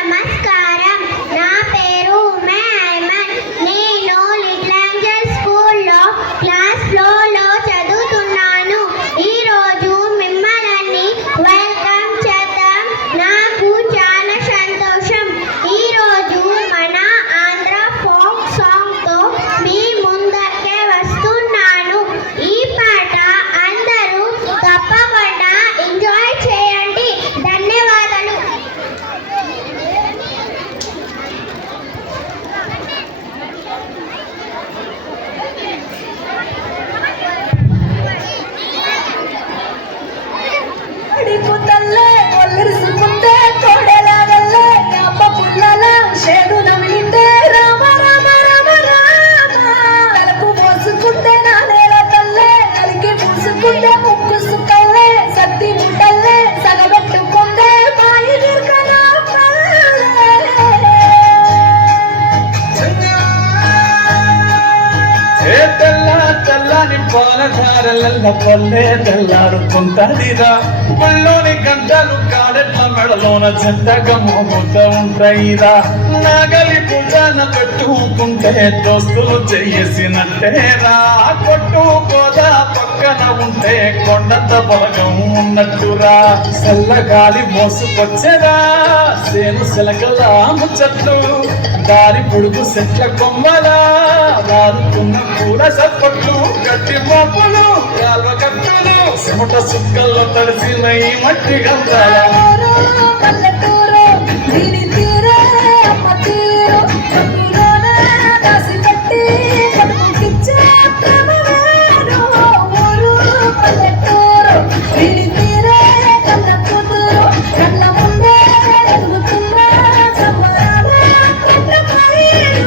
నమస్కారం. నా పేరు ఉమే ఐమన్. నేను లిటిల్ ఏంజల్ స్కూల్లో క్లాస్ ఫ్లోలో చదువుతున్నాను. ఈరోజు మిమ్మల్ని వెల్కమ్ చేద్దాం. నాకు చాలా సంతోషం. ఈరోజు మన ఆంధ్ర ఫోక్ సాంగ్తో మీ ముందరికే వస్తున్నాను. ఈ పాట అందరూ తప్పకుండా ఎంజాయ్ చేయండి. ధన్యవాదాలు. అడిపుతల్లే ఒల్లరిసుకుంటే తోడేలాగల్లే అమ్మ పుల్లల షేడు నమిలిందే రామ రామ రామ రామ తలకు మోసుకుంటే నానేల తల్లే అలికి పూసుకుంటే ముక్కు సుక్కల్లే సత్తి ముట్టల్లే సగబెట్టుకుందే మాయి దిర్కనా తెల్లని పాలధారల పల్లె తెల్లారుకుంటదిరా పళ్ళోని గంటలు కాడెట్ల మెడలోన చెత్తగా మోగుతూ ఉంటాయిరా నాగలి పూజన పెట్టుకుంటే దోస్తులు చేసినట్టేరా కొట్టు కోదా పక్కన ఉంటే కొండంత బలగం ఉన్నట్టురా చల్లగాలి మోసుకొచ్చేరా సేను సెలకలా ముచ్చట్లు దారి పొడుగు చెట్ల కొమ్మలా వారుతున్న పూల సప్పట్లు గట్టి మోపులు కాల్వ కట్టులు చెమట సుక్కల్లో తడిసిన ఈ మట్టి గంధాల పల్లెటూరు దీని తీరే అమ్మ తీరు చదువులోన దాసి కట్టి కడుపుకిచ్చే ప్రేమ వేరు ఊరు పల్లెటూరు దీని తీరే కన్న కూతురు కళ్ళ ముందే ఎదుగుతున్న సంబరాలే కన్న పైరు